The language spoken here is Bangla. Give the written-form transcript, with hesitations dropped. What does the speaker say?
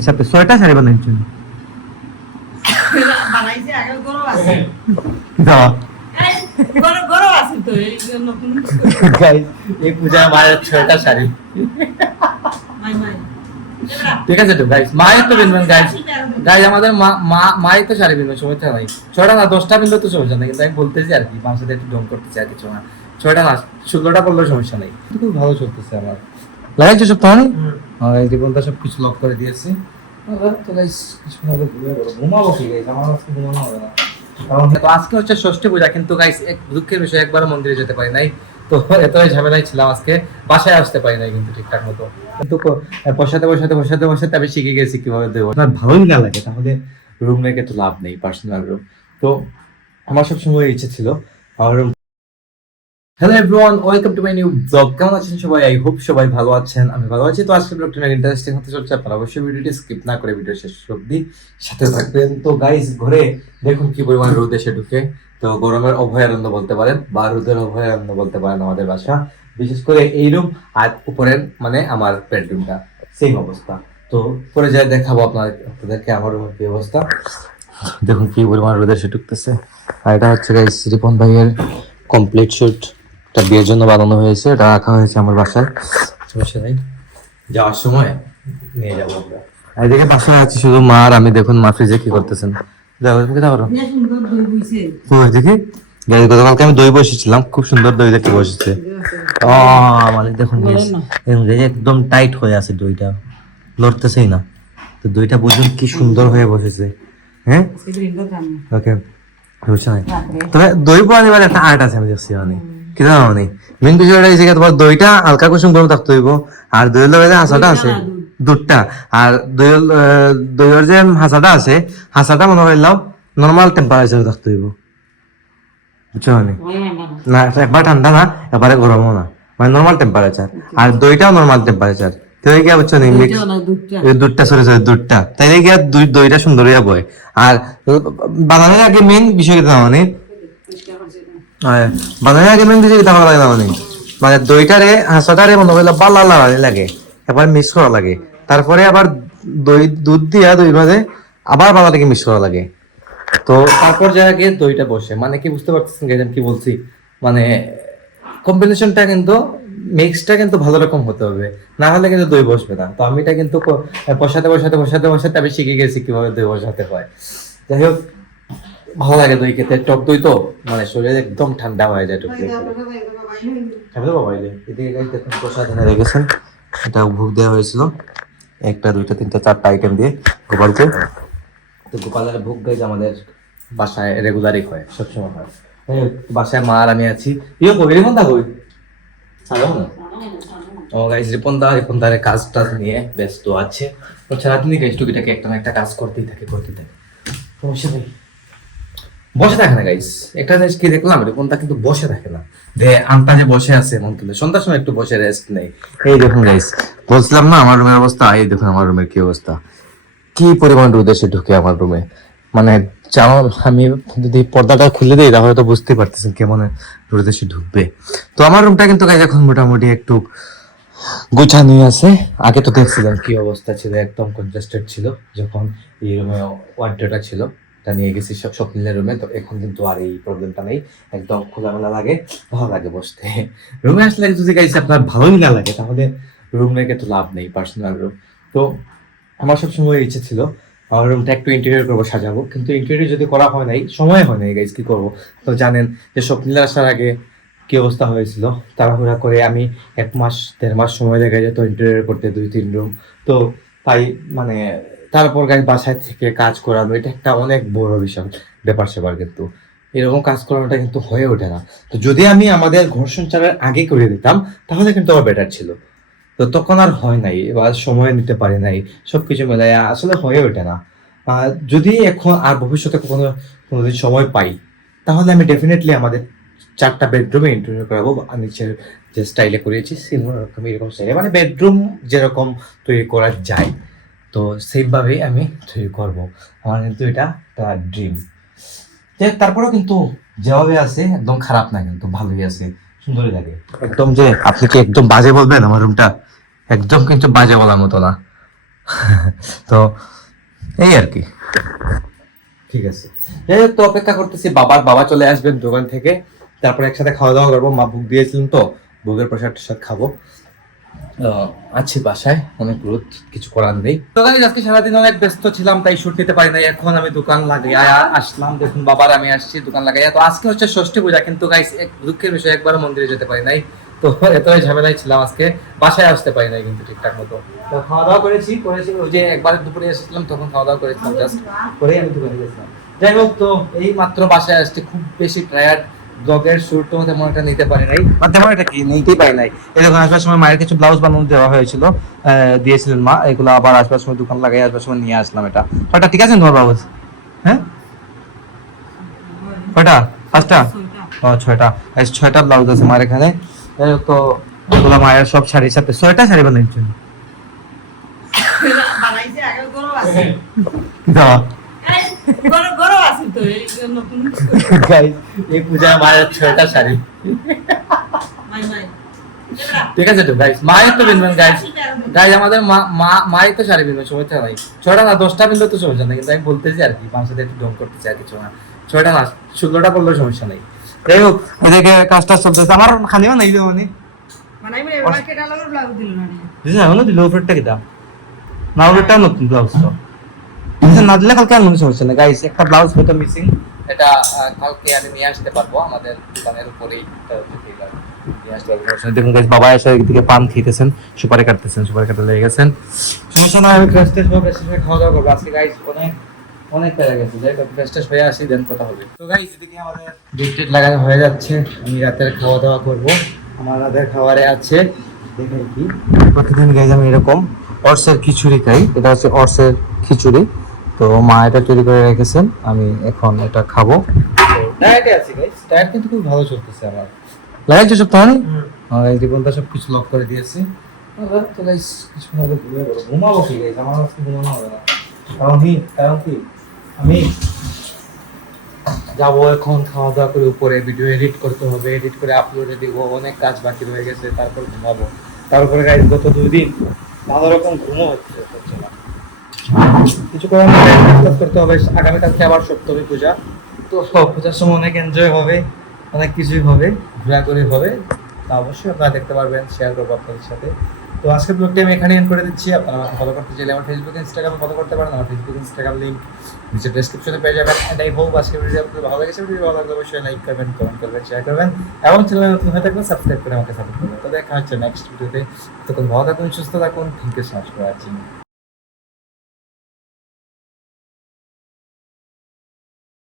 হিসাবে 6টা শাড়ি বানানোর জন্য বানাইছে আগে গরো আছে দাও গরো আছে তো এই নতুন গাইস এই পূজা মায়ের 6টা শাড়ি মাই মাই ঠিক আছে তো গাইস মায়ের তো বিনবেন গাইস গাইস আমাদের মায়ের তো শাড়ি বিনবেন সমস্যা নাই 6টা না 10টা বিনলে তো সমস্যা নাই কিন্তু আমি বলতেছি আর কি মার সাথে একটু ডং করতেছি আর কিছু না 6টা না 16টা করলেও সমস্যা নাই খুব ভালো চলতেছে আমার লাগাইছো সব তো এই জীবনটা সব কিছু লক করে দিয়েছি তো গাইস কিছু না ঘুমাবো কি গাইস আমার আজকে ঘুমানো হবে না কারণ তো আজকে হচ্ছে ষষ্ঠী পূজা কিন্তু গাইস এক দুঃখের বিষয় একবারও মন্দিরে যেতে পারি নাই তো এতই ঝামেলায় ছিলাম আজকে বাসায় আসতে পারি নাই কিন্তু ঠিকঠাক মতো কিন্তু বসাতে আমি শিখে গেছি কিভাবে দেবো আপনার ভালোই না লাগে তাহলে রুম রেখে তো লাভ নেই পার্সোনাল রুম তো আমার সবসময় ইচ্ছে ছিল আমার room. Hello everyone, welcome to my new blog. কেমন আছেন সবাই? আই হোপ সবাই ভালো আছেন, আমি ভালো আছি। তো আজকে ব্লগটা অনেক ইন্টারেস্টিং হতে চলছে, আপনারা অবশ্যই ভিডিওটি স্কিপ না করে ভিডিও শেষ অবধি সাথে থাকবেন। তো গাইস ঘরে দেখুন কি পরিমাণ রোদ এসে ঢুকে, তো গরমের অভয়ারণ্য বলতে পারেন বা রোদের অভয়ারণ্য বলতে পারেন আমাদের বাসা, বিশেষ করে এই রুম আর উপরের মানে আমার বেডরুমটা সেম অবস্থা। তো পরে যাই দেখাবো আপনাদেরকে আমার রুমের কি অবস্থা। দেখুন কি পরিমাণ রোদ এসে ঢুকতেছে। আর এটা হচ্ছে গাইস রিপন ভাইয়ের কমপ্লিট শুট, এটা বিয়ের জন্য বানানো হয়েছে, এটা রাখা হয়েছে আমার বাসায়, সমস্যা নেই, যাওয়ার সময় নিয়ে যাবো আমরা। এদিকে বাসায় আছি শুধু মা আর আমি। দেখুন মা ফ্রিজে কি করতেছেন, যাও তুমি যাও। সুন্দর দই বইছে দেখি গতকালকে আমি দই বসেছিলাম, খুব সুন্দর দই দেখতে বসেছে। মানে দেখুন একদম টাইট হয়ে আছে দইটা, লড়তেছেই না। তো দইটা বুঝুন কি সুন্দর হয়ে বসেছে। হ্যাঁ ওকে, বুঝছো না? তবে দই বানাবার একটা আর্ট আছে আমি দেখছি, মানে কি জানো মানে মেন বিষয়টা এই যে তোমার দইটা হালকা কুসুম গরম থাকতে হইব, আর দইয়ের লগে যে হাসাটা আছে দুধটা, আর দইয়ের যে হাসাটা আছে হাসাটা মনে করলাম নর্মাল টেম্পারেচারে থাকতে হইব, বুঝছো মানে? না একবার ঠান্ডা না একবারে গরমও না, মানে নর্মাল টেম্পারেচার, আর দইটাও নর্মাল টেম্পারেচার। তাই গিয়া বুঝছো নি মিক্স দুধটা দুধটা তাই গিয়া দইটা সুন্দর হইয়া বয়। আর বানানোর আগে মেন বিষয় কি মানে বানানোর আগে মেন বিষয় ভালো লাগে না, মানে দইটারে হাঁসাটারে মনে করলে বালা লাগানি লাগে, এবার মিক্স করা লাগে, তারপরে আবার দুধ দিয়া দই মাঝে আবার বালাটাকে মিক্স করা লাগে। তো তারপর যা গিয়ে দইটা বসে, মানে কি বুঝতে পারতেছেন কি বলছি? মানে কম্বিনেশনটা কিন্তু মিক্সটা কিন্তু ভালো রকম হতে হবে, না হলে কিন্তু দই বসবে না। তো আমি এটা কিন্তু বসাতে আমি শিখে গেছি কিভাবে দই বসাতে হয়। যাই হোক ভালো লাগে দই খেতে, টক দই তো মানে শরীরে একদম ঠান্ডা হয়ে যায় টক দই খেলে। এটা ভোগ দেওয়া হয়েছিল 1টা 2টা 3টা 4টা আইটেম দিয়ে গোপালকে। তো গোপালের ভোগ গাইজ আমাদের বাসায় রেগুলারই হয়, সবসময় হয়। বাসায় মা আর আমি আছি। ও গাইজ রিপনদার কাজ টাজ নিয়ে ব্যস্ত আছে। সারাদিন গাইজ টুকিটাকে একটা না একটা কাজ করতেই থাকে। সমস্যা নেই, বসে থাকে না গাইস। একটা জিনিস কি দেখলাম, রিপনদা কিন্তু বসে থাকে না, আন্তাজে বসে আছে মন তুলে। সন্ধ্যার সময় একটু বসে রেস্ট নেই। এই দেখুন গাইস, বলছিলাম না আমার রুমের অবস্থা, এই দেখুন আমার রুমের কি অবস্থা, কি পরিমাণ রোদ এসে ঢুকে আমার রুমে। মানে আমি যদি পর্দাটা খুলে দিই তাহলে তো বুঝতেই পারতেছেন কেমন রোদ এসে ঢুকবে। তো আমার রুমটা কিন্তু গাইস এখন মোটামুটি একটু গুছানো আছে। আগে তো দেখছিলাম কি অবস্থা ছিল, একদম কনজাস্টেড ছিল যখন এই রুমে ওয়ার্ডটা ছিল, তা নিয়ে গেছি সব স্বপ্নের রুমে। তো এখন কিন্তু আর এই প্রবলেমটা নেই, একদম খোলামেলা লাগে, ভালো লাগে বসতে। রুমে আসলে যদি গাইস আপনার ভালোই না লাগে তাহলে রুম রেখে তো লাভ নেই, পার্সোনাল রুম। তো আমার সবসময় ইচ্ছে ছিল আমার রুমটা একটু ইন্টেরিয়র করবো, সাজাবো, কিন্তু ইন্টেরিয়র যদি করা হয় নাই, সময় হয় নাই গাইস, কি করবো? তো জানেন যে স্বপ্নিল আসার আগে কি অবস্থা হয়েছিল, তাড়াহুড়া করে আমি 1 মাস 1.5 মাস সময় লেগে যেত ইন্টেরিয়র করতে, 2-3 রুম। তো তাই মানে তারপর গাইস বাসায় থেকে কাজ করানো এটা একটা অনেক বড় ব্যাপার সেবার, কিন্তু এরকম কাজ করানোটা কিন্তু হয়ে ওঠে না। তো যদি আমি আমাদের ঘর সংসারের আগে করে দিতাম তাহলে কিন্তু আবার বেটার ছিল। তো তখন আর হয় নাই, এবার সময় নিতে পারি নাই, সবকিছু মেলায় আসলে হয়ে ওঠে না। যদি এখন আর ভবিষ্যতে কোনোদিন সময় পাই তাহলে আমি ডেফিনেটলি আমাদের 4টা বেডরুমে ইন্টেরিয়র করাবো। নিচের যে স্টাইলে করিয়েছি এরকম স্টাইলে, মানে বেডরুম যেরকম তৈরি করা যায় তো সেইভাবেই আমি তৈরি করবো। আমার কিন্তু এটা একটা ড্রিম। তারপরেও কিন্তু যেভাবে আছে একদম খারাপ না, কিন্তু ভালোই আছে, সুন্দরই লাগে একদম। যে আপনি কি একদম বাজে বলবেন আমার রুমটা? একদম কিন্তু বাজে বলার মতো না, তো এই আর কি, ঠিক আছে। যাই হোক, তো অপেক্ষা করতেছি বাবা চলে আসবেন দোকান থেকে, তারপরে একসাথে খাওয়া দাওয়া করবো। মা ভোগ দিয়েছিলেন তো, ভোগের প্রসাদ টসাদ খাবো। আছি বাসায়, অনেক রোদ, কিছু করার নেই। তো গাইস, আজকে সারাদিন অনেক ব্যস্ত ছিলাম, তাই শুট নিতে পারি নাই। এখন আমি দোকান লাগাইয়া আসলাম, দেখুন বাবার আমি আসছি দোকান লাগাইয়া। তো আজকে হচ্ছে ষষ্ঠী পূজা, কিন্তু গাইস এক দুঃখের বিষয়, একবারও মন্দিরে যেতে পারি নাই। তো এতই ঝামেলায় ছিলাম আজকে, বাসায় আসতে পারি নাই কিন্তু ঠিকঠাক মতো। তো খাওয়া দাওয়া করেছি ওই যে একবার দুপুরে এসেছিলাম, তখন খাওয়া দাওয়া করেছিলাম, জাস্ট করেই আমি দোকানে গেছিলাম। যাই হোক, তো এই মাত্র বাসায় আসতে খুব বেশি টায়ার্ড, ব্লগের শুটও তেমন একটা নিতে পারি নাই, বা তেমন একটা কি নিতেই পারি নাই। এই দোকান আসার সময় মায়ের কিছু ব্লাউজ বানানো দেওয়া হয়েছিল, দিয়েছিলেন মা, এগুলো আবার আসবার সময় দোকান লাগাই আসবার সময় নিয়ে আসলাম। এটা কয়টা ঠিক আছে তোমার ব্লাউজ? হ্যাঁ, কয়টা? পাঁচটা? ও, ছয়টা। ছয়টা ব্লাউজ আছে মায়ের এখানে। যাই হোক, তো এগুলো মায়ের সব শাড়ির সাথে, ছয়টা শাড়ি বানাইছেন। বানাইছে আগে গরু আছে দাও গরু আছে তো এই নতুন গাইস, এই পূজায় মায়ের ছয়টা শাড়ি। মাই মাই ঠিক আছে তো গাইস, মায়ের তো বিনবেন গাইস আমাদের মায়ের তো শাড়ি বিনবেন, সমস্যা নাই। ছয়টা না 10টা বিনলে তো সমস্যা নেই, কিন্তু আমি বলতেছি আর কি, মার সাথে একটু ঢং করতেছি আর কিছু না। 6টা না 16টা করলেও সমস্যা নেই। যাই হোক, এদিকে কাজটা চলতেছে আমার, খানিও নাই দিও মানে বানাই মানে মার্কেট আলাদা ব্লাউজ দিল না বুঝছ না, দিল ওপরটা কি দাম না, ওপরটা নতুন ব্লাউজ তো না দিলে কালকে আর কোনো সমস্যা নেই গাইস। একটা ব্লাউজ হয়তো মিসিং, এটা কালকে আমি নিয়ে আসতে পারবো, আমাদের দোকানের উপরেই নিয়ে আসতে পারবো। দেখুন গাইস, বাবা এসে একদিকে পান খেতেছেন, সুপারি কাটতেছেন, সুপারি কাটতে লেগে গেছেন। সমস্যা নয়, আমি ফ্রেশ ট্রেশ হয়ে খাওয়া দাওয়া করবো আজকে গাইস। অনেক পেরে গেছে, যাই হোক ফ্রেশ ট্রেশ হয়ে আসি, দেন কথা হবে। তো গাইস, এদিকে আমাদের গেট লাগানো হয়ে যাচ্ছে, আমি রাতের খাওয়া দাওয়া করবো। আমার রাতের খাবারে আছে দেখে কি, প্রতিদিন গাইস আমি এরকম অর্সের খিচুড়ি খাই। এটা হচ্ছে অর্সের খিচুড়ি, তো মা এটা তৈরি করে রেখেছেন, আমি এখন এটা খাবো। ডায়েটে আছি গাইস, ডায়েট কিন্তু খুব ভালো চলতেছে আমার। লাগাইছো সব তাহলে? এই জীবনটা সব কিছু লক করে দিয়েছি। তো গাইস, কিছু না হলে ঘুমাবো কি গাইস, আমার আজকে ঘুমানো হবে না। কারণ কি আমি যাবো এখন খাওয়া দাওয়া করে উপরে, ভিডিও এডিট করতে হবে, এডিট করে আপলোডে দিব, অনেক কাজ বাকি রয়ে গেছে, তারপর ঘুমাবো। তারপরে গাইস গত 2 দিন ভালো রকম ঘুমও হচ্ছে না, কিছু করার নেই, করতে হবে। আগামীকালকে আবার সপ্তমী পূজা, তো পূজার সময় অনেক এনজয় হবে, অনেক কিছুই হবে, ঘোরাঘুরি হবে। তা অবশ্যই আপনারা দেখতে পারবেন, শেয়ার করবো আপনাদের সাথে। তো আজকের ব্লগটি আমি এখানে এন্ড করে দিচ্ছি। আপনারা আমাকে ফলো করতে চাইলে আমার ফেসবুক ইনস্টাগ্রামে ফলো করতে পারেন, আমার ফেসবুক ইনস্টাগ্রাম লিঙ্ক নিচে ডেসক্রিপশনে পেয়ে যাবেন। এন্ড আই হোপ আজকের ভিডিও আপনাদের ভালো লেগেছে। ভিডিও ভালো লাগলে অবশ্যই লাইক করবেন, কমেন্ট করবেন, শেয়ার করবেন, এবং চ্যানেলে নতুন হয়ে থাকলে সাবস্ক্রাইব করে আমাকে সাপোর্ট করবেন। তো দেখা হচ্ছে নেক্সট ভিডিওতে। ততক্ষণ ভালো থাকুন, সুস্থ থাকুন, thank you so much for watching.